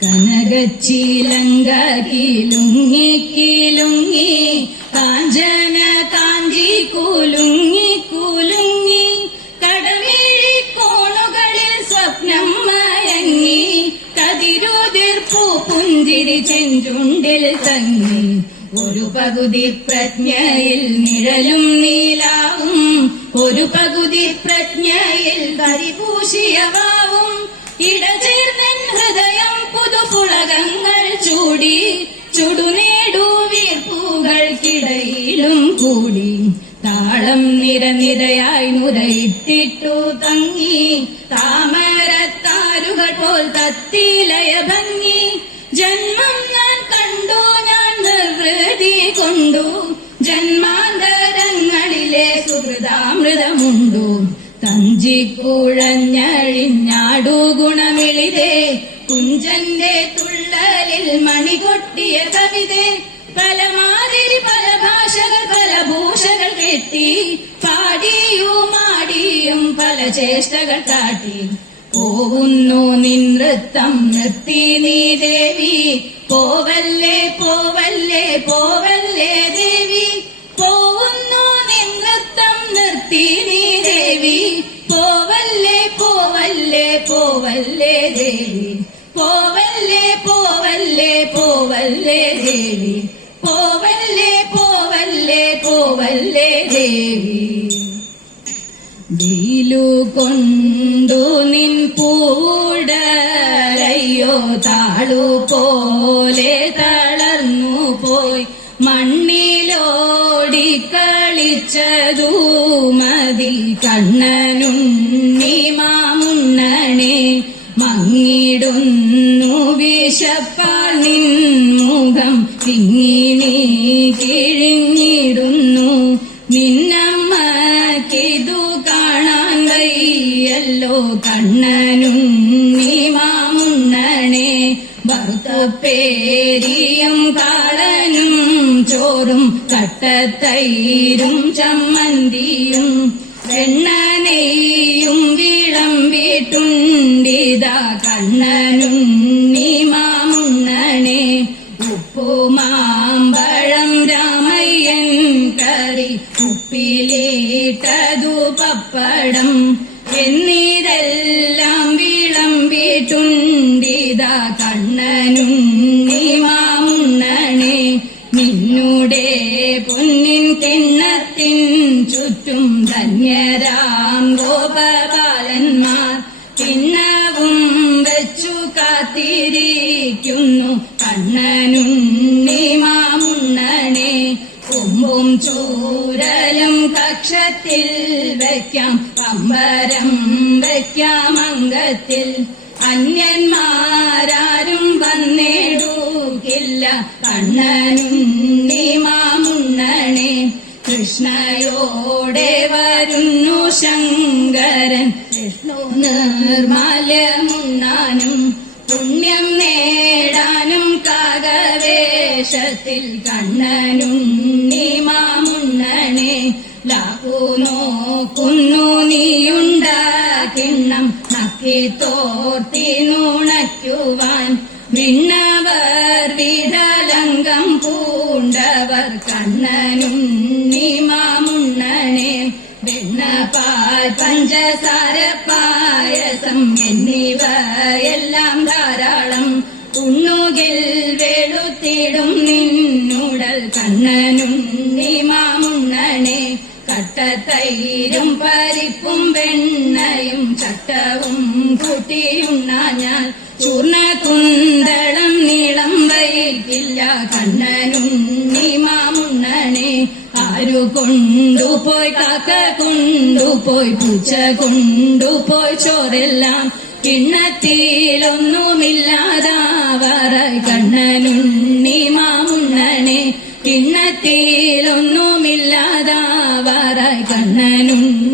കനകച്ചിലങ്ക കിലുങ്ങി കിലുങ്ങി കാഞ്ചന കാഞ്ചി കുലുങ്ങി കുലുങ്ങി. കടമിഴി കോണുകളിൽ സ്വപ്നം മയങ്ങി കതിരുതിർപ്പു പുഞ്ചിരി ചെഞ്ചുണ്ടിൽ തങ്ങി. ഒരു പകുതി പ്രജ്ഞയിൽ നിഴലും നീലാവും ഒരു പകുതി പ്രജ്ഞയിൽ കരിപൂശിയവാവും ഇടചേർന്നൻ ഹൃദയം പുതുപുളകങ്ങൾ ചൂടി ചുടുനേടു വീർപ്പുകൾക്കിടയിലും കൂടി. താളം നിരനിരയായി നുരയിട്ടിട്ടു തങ്ങി താമരത്താരുകൾ പോൽ തത്തിലയ ഭംഗി. ജന്മം ഞാൻ കണ്ടു ഞാൻ നിർവൃതി കൊണ്ടു. ജന്മാന്തരങ്ങളിലെ സുഹൃതാമൃതമുണ്ടു. തഞ്ചിക്കുഴഞ്ഞഴിഞ്ഞാടു ഗുണമിളിതേ തുള്ളലിൽ കവിത പല മാതിരി പല ഭാഷകൾ പല ഭൂഷകൾ കെട്ടി പാടിയും ആടിയും പല ചേഷ്ടകൾ കാട്ടി. പോവുന്നു നിൻ നൃത്തം നിർത്തി നീ ദേവി. പോവല്ലേ പോവല്ലേ പോവല്ലേ ദേവി. പോവുന്നു നിൻ നൃത്തം നിർത്തി നീ ദേവി. പോവല്ലേ പോവല്ലേ പോവല്ലേ ദേവി. പോവല്ലേ പോവല്ലേ പോവല്ലേ ദേവി. പോവല്ലേ പോവല്ലേ പോവല്ലേ ദേവി. വെയിലു കൊണ്ടു നിൻ പൂടലയ്യോ താളു പോലെ തളർന്നു പോയി. മണ്ണിലോടി കളിച്ചതു മതി കണ്ണനുണ്ണി തിങ്ങിനി കിഴിഞ്ഞിടുന്നു. നിന്നമ്മക്കിതു കാണാൻ വയ്യല്ലോ. കണ്ണനുണ്ണി മാമുണ്ണണേ ഭർത്തപ്പേരിയും കാളനും ചോറും കട്ടത്തൈരും ചമ്മന്തിയും വെണ്ണനെയ്യും വിളമ്പിട്ടുണ്ടിതാ നീ മാമുണ്ണണേ ഉപ്പുമാമ്പഴം രാമയ്യൻ കറി ഉപ്പിലേട്ടതു പപ്പടം. എന്നിതെല്ലാം വിളമ്പിട്ടുണ്ടിത കണ്ണനുണ്ണി മാമുണ്ണണേ നിന്നുടെ പൊന്നിൻ കിണ്ണത്തിൻ ചുറ്റും ധന്യരാം ഗോപബാലന്മാർ. കിണ്ണവും വെച്ചു കാത്തിരിക്കുന്നു കണ്ണനുണ്ണി ചൂരലും കക്ഷത്തിൽ വയ്ക്കാം കമ്പരം വയ്ക്കാം അംഗത്തിൽ. അന്യന്മാരാരും വന്നിടൂക്കില്ല കണ്ണനുണ്ണി മാമുണ്ണണേ കൃഷ്ണയോടെ വരുന്നു ശങ്കരൻ. വിഷ്ണു നിർമാല്യമുണ്ണാനും പുണ്യം നേടാനും കാകവേഷത്തിൽ കണ്ണനുണ്ണി മാമുണ്ണണേ ലാക്കു നീയുണ്ട കിണ്ണം നക്കി തോർത്തി നുണയ്ക്കുവാൻ വിണ്ണവർ വിടലങ്കം പൂണ്ടവർ കണ്ണനുണ്ണി മാമുണ്ണണേ പാൽ പഞ്ചസാര തൈരും പരിപ്പും വെണ്ണയും ചട്ടവും കൂട്ടിയുണ്ണാഞ്ഞാൽ ചൂർണ കുന്തളം നീളം വൈകില്ല. കണ്ണനുണ്ണി മാമുണ്ണനെ ആരു കൊണ്ടുപോയി കാക്ക കൊണ്ടുപോയി പൂച്ച കൊണ്ടുപോയി ചോറെല്ലാം കിണ്ണത്തിയിലൊന്നുമില്ലാതാവറ കണ്ണനുണ്ണി മാമുണ്ണനെ കിണ്ണത്തിയിലൊന്നും കണ്ണനുണ്ട്